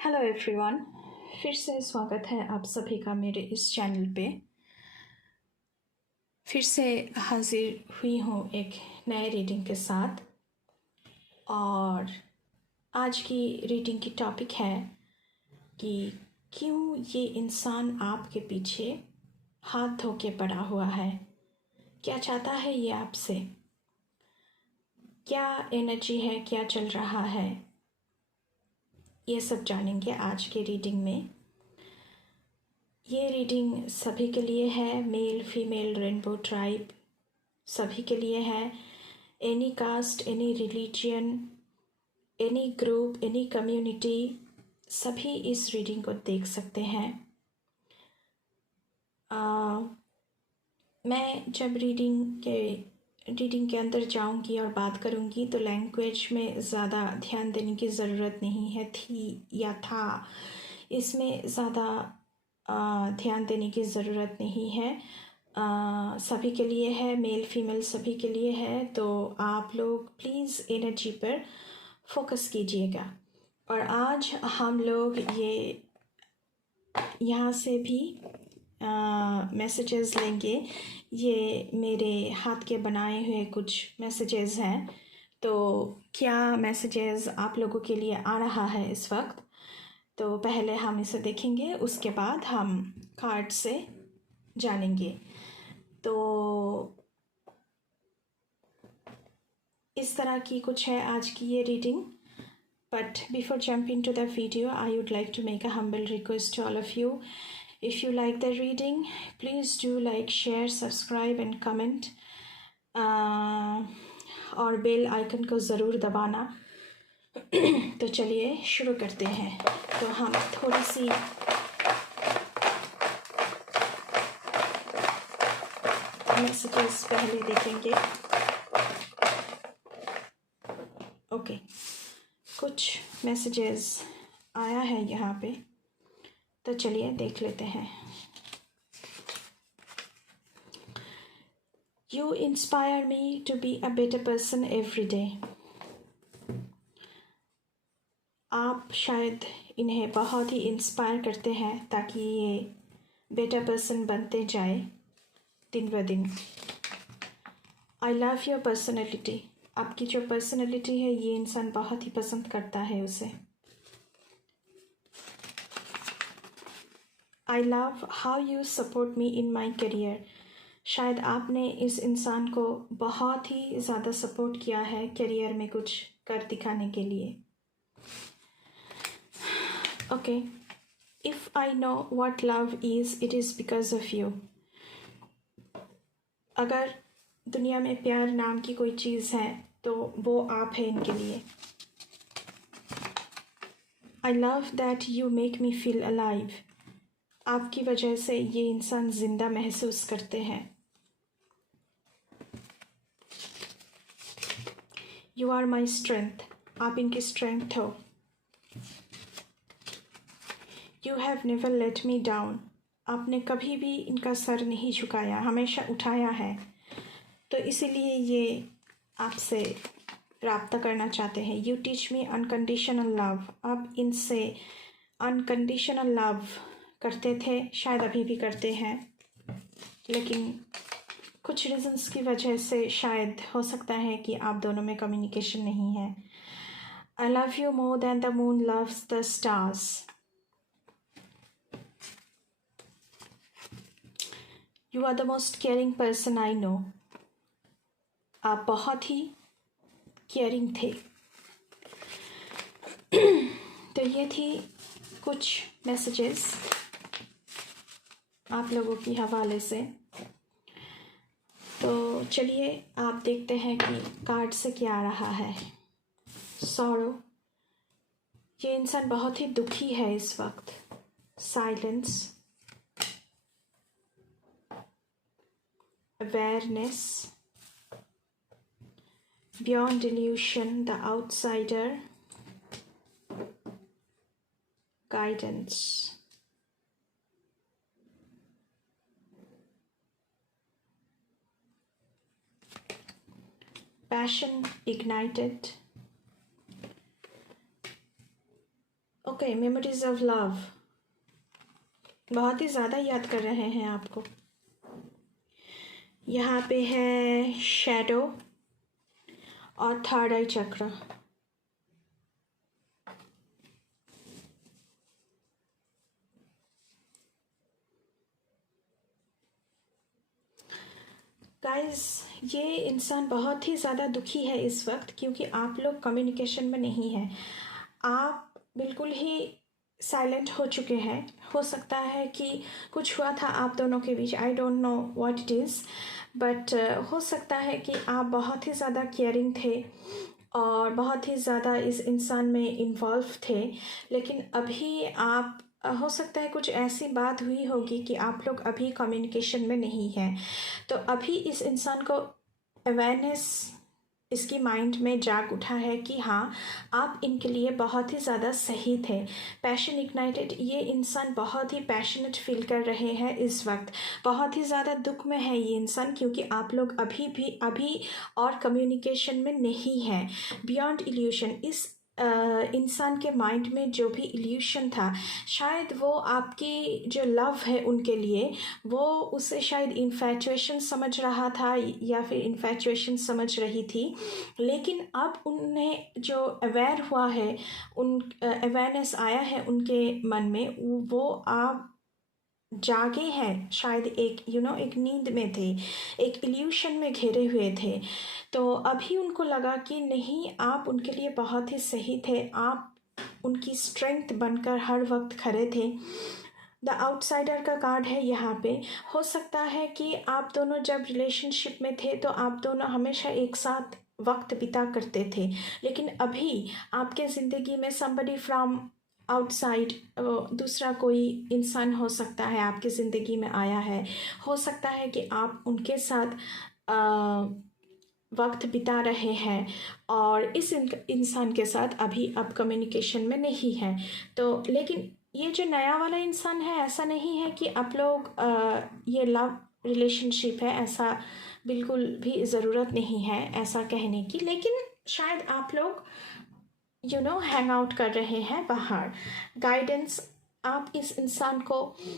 Hello everyone, फिर से स्वागत है आप सभी का मेरे इस चैनल पे। फिर से हाजिर हुई हूँ एक नए रीडिंग के साथ। और आज की रीडिंग की टॉपिक है कि क्यों ये इंसान आपके पीछे हाथ धो के पड़ा हुआ है, क्या चाहता है ये आपसे, क्या एनर्जी है, क्या चल रहा है, ये सब जानेंगे आज के रीडिंग में। ये रीडिंग सभी के लिए है, मेल फीमेल रेनबो ट्राइब सभी के लिए है। Any caste, any religion, any group, any community, सभी इस रीडिंग को देख सकते हैं। मैं जब रीडिंग के अंदर जाऊंगी और बात करूंगी तो लैंग्वेज में ज़्यादा ध्यान देने की ज़रूरत नहीं है, थी या था, इसमें ज़्यादा ध्यान देने की ज़रूरत नहीं है। सभी के लिए है, मेल फीमेल सभी के लिए है। तो आप लोग प्लीज़ एनर्जी पर फोकस कीजिएगा। और आज हम लोग ये यहाँ से भी मैसेजेस लेंगे। ये मेरे हाथ के बनाए हुए कुछ मैसेजेस हैं, तो क्या मैसेजेस आप लोगों के लिए आ रहा है इस वक्त, तो पहले हम इसे देखेंगे, उसके बाद हम कार्ड से जानेंगे। तो इस तरह की कुछ है आज की ये reading. But before jumping to the video, I would like to make a humble request to all of you. If you like the reading, please do like, share, subscribe and comment. और bell icon को ज़रूर दबाना। तो चलिए शुरू करते हैं। तो हम थोड़ी सी मैसेजेस पहले देखेंगे। ओके, कुछ मैसेजेस आया है यहाँ पे, तो चलिए देख लेते हैं। You inspire me to be a better person every day. आप शायद इन्हें बहुत ही इंस्पायर करते हैं ताकि ये बेटर पर्सन बनते जाए दिन ब दिन। I love your personality. आपकी जो पर्सनैलिटी है ये इंसान बहुत ही पसंद करता है उसे। I love how you support me in my career. शायद आपने इस इंसान को बहुत ही ज़्यादा सपोर्ट किया है करियर में कुछ कर दिखाने के लिए। Okay, if I know what love is, it is because of you. अगर दुनिया में प्यार नाम की कोई चीज़ है तो वो आप है इनके लिए। I love that you make me feel alive. आपकी वजह से ये इंसान जिंदा महसूस करते हैं। You are my strength. आप इनकी स्ट्रेंथ हो। You have never let me down. आपने कभी भी इनका सर नहीं झुकाया, हमेशा उठाया है। तो इसीलिए ये आपसे राब्ता करना चाहते हैं। You teach me unconditional love. आप इनसे अनकंडीशनल लव करते थे, शायद अभी भी करते हैं, लेकिन कुछ रीजंस की वजह से शायद हो सकता है कि आप दोनों में कम्युनिकेशन नहीं है। I love you more than the moon loves the stars. You are the most caring person I know. आप बहुत ही केयरिंग थे। तो ये थी कुछ मैसेजेस आप लोगों की हवाले से। तो चलिए आप देखते हैं कि कार्ड से क्या आ रहा है। सॉरो, ये इंसान बहुत ही दुखी है इस वक्त। Silence, awareness, beyond delusion, the outsider, guidance. Passion ignited. Okay, memories of love, बहुत ही ज़्यादा याद कर रहे हैं आपको। यहाँ पे है शैडो और थर्ड आई चक्र। गाइस, ये इंसान बहुत ही ज़्यादा दुखी है इस वक्त, क्योंकि आप लोग कम्युनिकेशन में नहीं हैं। आप बिल्कुल ही साइलेंट हो चुके हैं। हो सकता है कि कुछ हुआ था आप दोनों के बीच, I don't know what it is, but हो सकता है कि आप बहुत ही ज़्यादा केयरिंग थे और बहुत ही ज़्यादा इस इंसान में इन्वॉल्व थे। लेकिन अभी आप हो सकता है कुछ ऐसी बात हुई होगी कि आप लोग अभी कम्युनिकेशन में नहीं हैं। तो अभी इस इंसान को अवेयरनेस इसकी माइंड में जाग उठा है कि हाँ, आप इनके लिए बहुत ही ज़्यादा सही थे। पैशन इग्नाइटेड, ये इंसान बहुत ही पैशनेट फील कर रहे हैं इस वक्त। बहुत ही ज़्यादा दुख में है ये इंसान, क्योंकि आप लोग अभी और कम्युनिकेशन में नहीं हैं। बियॉन्ड इल्यूशन, इस इंसान के माइंड में जो भी इल्यूशन था, शायद वो आपकी जो लव है उनके लिए, वो उसे शायद इन्फैचुएशन समझ रहा था या फिर इन्फैचुएशन समझ रही थी। लेकिन अब उन्हें जो अवेयर हुआ है, उन अवेयरनेस आया है उनके मन में, वो आप जागे हैं। शायद एक एक नींद में थे, एक इल्यूशन में घिरे हुए थे। तो अभी उनको लगा कि नहीं, आप उनके लिए बहुत ही सही थे, आप उनकी स्ट्रेंथ बनकर हर वक्त खड़े थे। द आउटसाइडर का कार्ड है यहाँ पे। हो सकता है कि आप दोनों जब रिलेशनशिप में थे तो आप दोनों हमेशा एक साथ वक्त बिता करते थे, लेकिन अभी आपके ज़िंदगी में somebody फ्रॉम आउटसाइड, दूसरा कोई इंसान हो सकता है आपकी ज़िंदगी में आया है। हो सकता है कि आप उनके साथ वक्त बिता रहे हैं और इस इंसान के साथ अभी अब कम्युनिकेशन में नहीं है। तो लेकिन ये जो नया वाला इंसान है, ऐसा नहीं है कि आप लोग ये लव रिलेशनशिप है, ऐसा बिल्कुल भी ज़रूरत नहीं है ऐसा कहने की। लेकिन शायद आप लोग हैंग आउट कर रहे हैं बाहर। गाइडेंस, आप इस इंसान को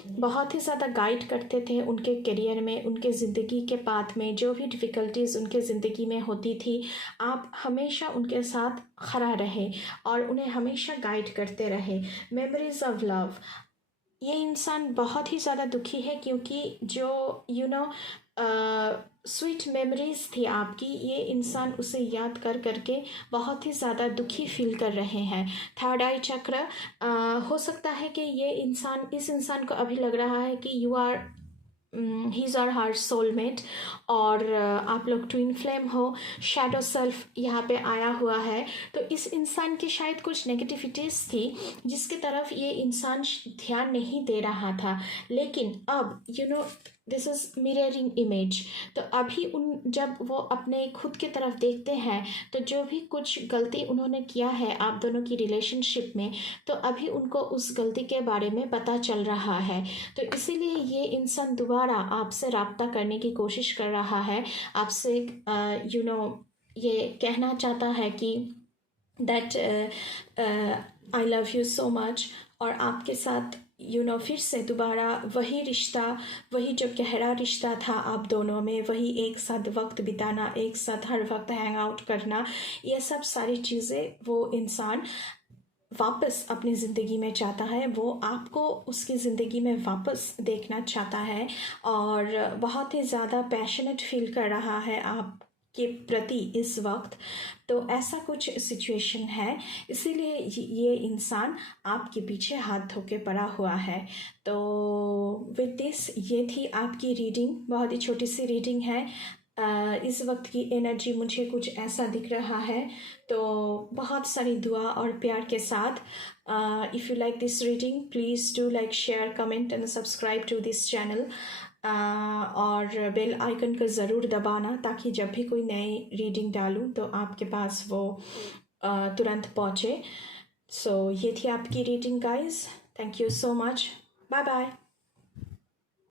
बहुत ही ज़्यादा गाइड करते थे उनके करियर में, उनके ज़िंदगी के पाथ में जो भी डिफ़िकल्टीज़ उनके ज़िंदगी में होती थी, आप हमेशा उनके साथ खड़ा रहे और उन्हें हमेशा गाइड करते रहे। मेमोरीज ऑफ लव, ये इंसान बहुत ही ज़्यादा दुखी है, क्योंकि जो स्वीट मेमोरीज थी आपकी, ये इंसान उसे याद कर करके बहुत ही ज़्यादा दुखी फील कर रहे हैं। थर्ड आई चक्र, हो सकता है कि इस इंसान को अभी लग रहा है कि यू आर हीज़ और हर सोलमेट, और आप लोग ट्विन फ्लेम हो। शैडो सेल्फ यहाँ पे आया हुआ है। तो इस इंसान की शायद कुछ नेगेटिविटीज़ थी जिसकी तरफ ये इंसान ध्यान नहीं दे रहा था, लेकिन अब दिस इज़ मिररिंग इमेज। तो अभी जब वो अपने खुद की तरफ देखते हैं, तो जो भी कुछ गलती उन्होंने किया है आप दोनों की रिलेशनशिप में, तो अभी उनको उस गलती के बारे में पता चल रहा है। तो इसीलिए ये इंसान दोबारा आपसे रब्ता करने की कोशिश कर रहा है, आपसे ये कहना चाहता है कि that I love you so much, और आपके साथ फिर से दोबारा वही रिश्ता, वही जो गहरा रिश्ता था आप दोनों में, वही एक साथ वक्त बिताना, एक साथ हर वक्त हैंग आउट करना, ये सब सारी चीज़ें वो इंसान वापस अपनी ज़िंदगी में चाहता है। वो आपको उसकी ज़िंदगी में वापस देखना चाहता है और बहुत ही ज़्यादा पैशनेट फील कर रहा है आपके प्रति इस वक्त। तो ऐसा कुछ सिचुएशन है, इसीलिए ये इंसान आपके पीछे हाथ धो के पड़ा हुआ है। तो विद दिस, ये थी आपकी रीडिंग। बहुत ही छोटी सी रीडिंग है। इस वक्त की एनर्जी मुझे कुछ ऐसा दिख रहा है। तो बहुत सारी दुआ और प्यार के साथ, if you like this reading, please do like, share, comment and subscribe to this channel, और बेल आइकन को ज़रूर दबाना, ताकि जब भी कोई नई रीडिंग डालूं तो आपके पास वो तुरंत पहुँचे। सो ये थी आपकी reading guys. Thank you so much. Bye bye.